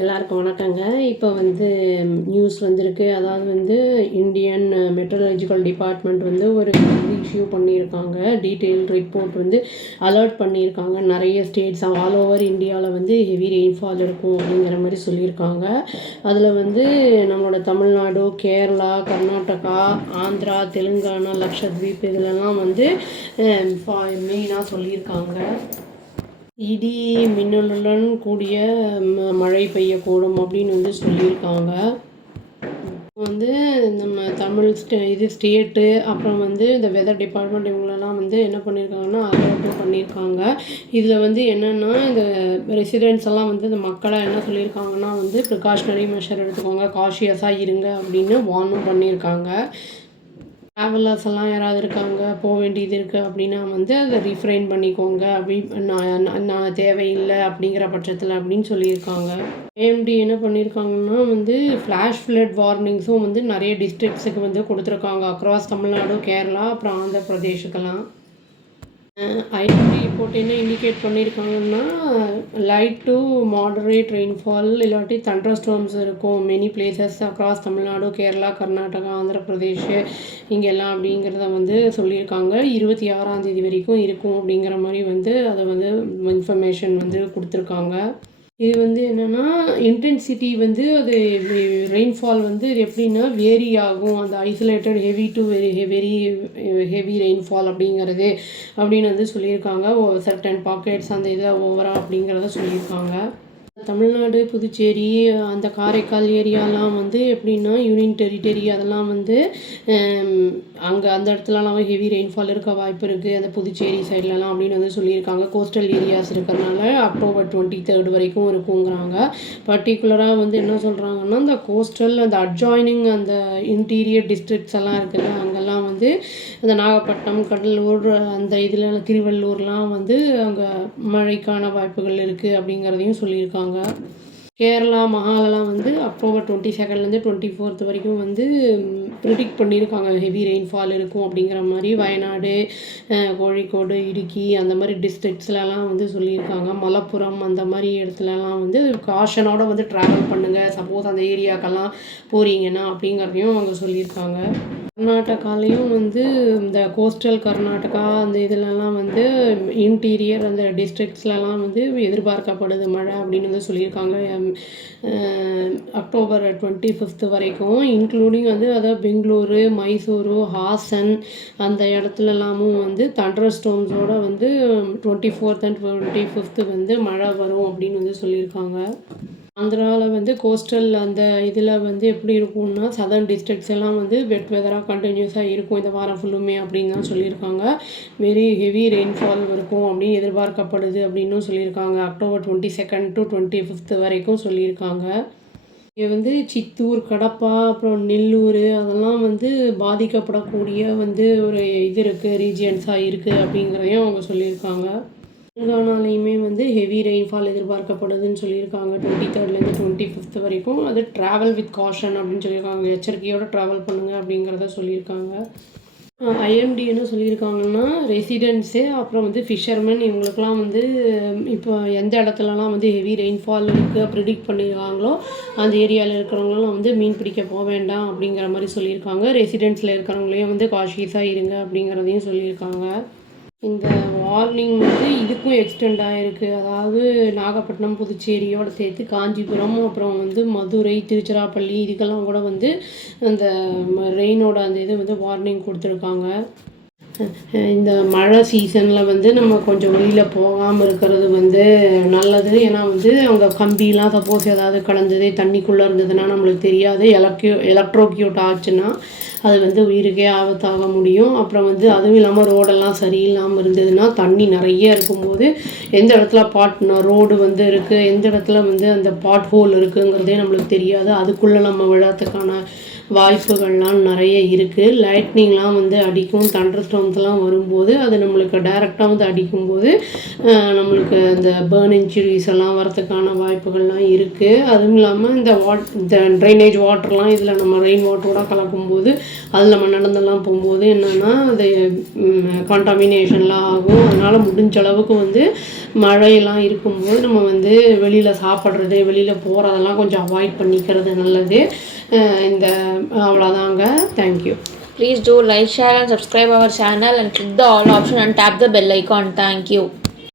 எல்லாருக்கும் வணக்கங்க. இப்போ நியூஸ் வந்திருக்கு. அதாவது இந்தியன் மெட்ரலாஜிக்கல் டிபார்ட்மெண்ட் ஒரு இஷ்யூ பண்ணியிருக்காங்க. டீட்டெயில் ரிப்போர்ட் அலர்ட் பண்ணியிருக்காங்க. நிறைய ஸ்டேட்ஸ் ஆல் ஓவர் இந்தியாவில் ஹெவி ரெயின்ஃபால் இருக்கும் அப்படிங்கிற மாதிரி சொல்லியிருக்காங்க. அதில் நம்மளோட தமிழ்நாடு, கேரளா, கர்நாடகா, ஆந்திரா, தெலுங்கானா, லக்ஷத்வீப் இதிலெல்லாம் மெயினாக சொல்லியிருக்காங்க. இடி மின்னலுடன் கூடிய மழை பெய்யக்கூடும் அப்படின்னு சொல்லியிருக்காங்க. நம்ம தமிழ் ஸ்டேட்டு அப்புறம் இந்த வெதர் டிபார்ட்மெண்ட் இவங்களெல்லாம் என்ன பண்ணியிருக்காங்கன்னா அலர்ட்டும் பண்ணியிருக்காங்க. இதில் என்னென்னா இந்த ரெசிடென்ட்ஸ் எல்லாம் இந்த மக்களை என்ன சொல்லியிருக்காங்கன்னா ப்ரிகாஷனரி மெஷர் எடுத்துக்கோங்க, காஷியஸாக இருங்க அப்படின்னு வார்னும் பண்ணியிருக்காங்க. ட்ராவலர்ஸ் எல்லாம் யாராவது இருக்காங்க, போக வேண்டியது இருக்குது அப்படின்னா அதை ரீஃப்ரைன் பண்ணிக்கோங்க, அப்படி நான் தேவையில்லை அப்படிங்கிற பட்சத்தில் அப்படின்னு சொல்லியிருக்காங்க. ஏஎம்டி என்ன பண்ணியிருக்காங்கன்னா ஃப்ளாஷ் ஃப்ளட் வார்னிங்ஸும் நிறைய டிஸ்ட்ரிக்ட்ஸுக்கு கொடுத்துருக்காங்க. அக்ராஸ் தமிழ்நாடு, கேரளா, அப்புறம் ஆந்திர பிரதேஷுக்கெல்லாம். ஐஎம்டி ரிப்போர்ட் என்ன இண்டிகேட் பண்ணியிருக்காங்கன்னா லைட் டு மாடரேட் ரெயின்ஃபால் இல்லாட்டி தண்டர் ஸ்டார்ம்ஸ் இருக்கும் many places across Tamil Nadu, Kerala, Karnataka, Andhra Pradesh இங்கெல்லாம் அப்படிங்கிறத சொல்லியிருக்காங்க. 26ஆம் தேதி வரைக்கும் இருக்கும் அப்படிங்கிற மாதிரி அதை இன்ஃபர்மேஷன் கொடுத்துருக்காங்க. இது என்னென்னா இன்டென்சிட்டி அது ரெயின்ஃபால் எப்படின்னா வேரி ஆகும். அந்த isolated heavy to very heavy rainfall அப்படிங்கிறது அப்படின்னு சொல்லியிருக்காங்க. சர்டன் பாக்கெட்ஸ் அந்த இதை ஓவரா அப்படிங்கிறத சொல்லியிருக்காங்க. தமிழ்நாடு, புதுச்சேரி, அந்த காரைக்கால் ஏரியாலாம் எப்படின்னா யூனியன் டெரிட்டரி அதெல்லாம் அங்கே அந்த இடத்துலலாம் ஹெவி ரெயின்ஃபால் இருக்க வாய்ப்பு இருக்குது. அந்த புதுச்சேரி சைட்லலாம் அப்படின்னு சொல்லியிருக்காங்க. கோஸ்டல் ஏரியாஸ் இருக்கிறனால அக்டோபர் 23 வரைக்கும் இருக்குங்கிறாங்க. பர்டிகுலராக என்ன சொல்கிறாங்கன்னா அந்த கோஸ்டல் அந்த அட்ஜாயினிங் அந்த இன்டீரியர் டிஸ்ட்ரிக்ட்ஸ் எல்லாம் இருக்குல்ல, அங்கெல்லாம் அந்த நாகப்பட்டினம், கடலூர், அந்த இதில் திருவள்ளூர்லாம் அங்கே மழைக்கான வாய்ப்புகள் இருக்குது அப்படிங்கிறதையும் சொல்லியிருக்காங்க. கேரளா, மகாலெலாம் அக்டோபர் 22லேருந்து 24 வரைக்கும் ப்ரிடிக்ட் பண்ணியிருக்காங்க ஹெவி ரெயின்ஃபால் இருக்கும் அப்படிங்கிற மாதிரி. வயநாடு, கோழிக்கோடு, இடுக்கி அந்த மாதிரி டிஸ்ட்ரிக்ட்ஸ்லாம் சொல்லியிருக்காங்க. மலப்புரம் அந்த மாதிரி இடத்துலலாம் காஷனோட ட்ராவல் பண்ணுங்கள் சப்போஸ் அந்த ஏரியாக்கெல்லாம் போகிறீங்கன்னா அப்படிங்கிறதையும் அவங்க சொல்லியிருக்காங்க. கர்நாடகாலையும் இந்த கோஸ்டல் கர்நாடகா அந்த இதிலெல்லாம் இன்டீரியர் அந்த டிஸ்ட்ரிக்ட்ஸ்லலாம் எதிர்பார்க்கப்படுது மழை அப்படின்னு சொல்லியிருக்காங்க. அக்டோபர் 25 வரைக்கும் இன்க்ளூடிங் அதாவது பெங்களூரு, மைசூரு, ஹாசன் அந்த இடத்துலலாமும் தண்டர் ஸ்டோர்ம்ஸோட 24th and 25th மழை வரும் அப்படின்னு சொல்லியிருக்காங்க. ஆந்திராவில் கோஸ்டல் அந்த இதில் எப்படி இருக்கும்னா சதர்ன் டிஸ்ட்ரிக்ட்ஸ் எல்லாம் வெட் வெதராக கண்டினியூஸாக இருக்கும் இந்த வாரம் ஃபுல்லுமே அப்படின்னு தான் சொல்லியிருக்காங்க. வெரி ஹெவி ரெயின்ஃபால் இருக்கும் அப்படின்னு எதிர்பார்க்கப்படுது அப்படின்னும் சொல்லியிருக்காங்க. அக்டோபர் 22 to 25 வரைக்கும் சொல்லியிருக்காங்க. இது சித்தூர், கடப்பா, அப்புறம் நெல்லூர் அதெல்லாம் பாதிக்கப்படக்கூடிய ஒரு இது இருக்குது, ரீஜியன்ஸாக இருக்குது அப்படிங்கிறதையும் அவங்க சொல்லியிருக்காங்க. தெலுங்கானாலையுமே ஹெவி ரெயின்ஃபால் எதிர்பார்க்கப்படுதுன்னு சொல்லியிருக்காங்க. 23லேருந்து 25 வரைக்கும். அது ட்ராவல் வித் காஷன் அப்படின்னு சொல்லியிருக்காங்க. எச்சரிக்கையோடு ட்ராவல் பண்ணுங்கள் அப்படிங்கிறத சொல்லியிருக்காங்க. ஐஎம்டி என்ன சொல்லியிருக்காங்கன்னா ரெசிடென்ட்ஸு அப்புறம் ஃபிஷர்மேன் இவங்களுக்கெல்லாம் இப்போ எந்த இடத்துலலாம் ஹெவி ரெயின்ஃபால் இருக்குது ப்ரிடிக்ட் பண்ணியிருக்காங்களோ அந்த ஏரியாவில் இருக்கிறவங்களாம் மீன் பிடிக்க போக வேண்டாம் அப்படிங்கிற மாதிரி சொல்லியிருக்காங்க. ரெசிடென்ட்ஸில் இருக்கிறவங்களையும் காஷியஸாக இருங்க அப்படிங்கிறதையும் சொல்லியிருக்காங்க. இந்த வார்னிங் இதுக்கும் எக்ஸ்டெண்ட் ஆகிருக்கு. அதாவது நாகப்பட்டினம், புதுச்சேரியோடு சேர்த்து காஞ்சிபுரம், அப்புறம் மதுரை, திருச்சிராப்பள்ளி இதுக்கெல்லாம் கூட அந்த ரெயினோட அந்த இது வார்னிங் கொடுத்துருக்காங்க. இந்த மழை சீசனில் நம்ம கொஞ்சம் வெளியில் போகாமல் இருக்கிறது நல்லது. ஏன்னா அவங்க கம்பிலாம் சப்போஸ் ஏதாவது கலந்ததே தண்ணிக்குள்ளே இருந்ததுன்னா நம்மளுக்கு தெரியாது. எலக்ட்ரோக்யூட் ஆச்சுன்னா அது உயிருக்கே ஆபத்தாக முடியும். அப்புறம் அதுவும் இல்லாமல் ரோடெல்லாம் சரியில்லாமல் இருந்ததுன்னா தண்ணி நிறைய இருக்கும்போது எந்த இடத்துல ரோடு இருக்குது, எந்த இடத்துல அந்த பாட் ஹோல் இருக்குங்கிறதே நம்மளுக்கு தெரியாது. அதுக்குள்ளே நம்ம விழறதுக்கான வாய்ப்புகள்லாம் நிறைய இருக்குது. லைட்னிங்லாம் வந்து அடிக்கும், தண்டர் ஸ்டார்ம்ஸ்லாம் வரும்போது அது நம்மளுக்கு டைரெக்டாக வந்து அடிக்கும்போது நம்மளுக்கு இந்த பேர்ன் இன்ஜுரிஸ் எல்லாம் வரதுக்கான வாய்ப்புகள்லாம் இருக்குது. அதுவும் இல்லாமல் இந்த ட்ரைனேஜ் வாட்டர்லாம் இதில் நம்ம ரெயின் வாட்டரோட கலக்கும்போது அதில் நம்ம நடந்தெல்லாம் போகும்போது என்னென்னா அது கான்டாமினேஷன்லாம் ஆகும். அதனால் முடிஞ்ச அளவுக்கு வந்து மழையெல்லாம் இருக்கும்போது நம்ம வந்து வெளியில் சாப்பிட்றது, வெளியில் போகிறதெல்லாம் கொஞ்சம் அவாய்ட் பண்ணிக்கிறது நல்லது. அவ்வளோதாங்க. Thank you. Please do like, share and subscribe our channel and click the all option and tap the bell icon. Thank you.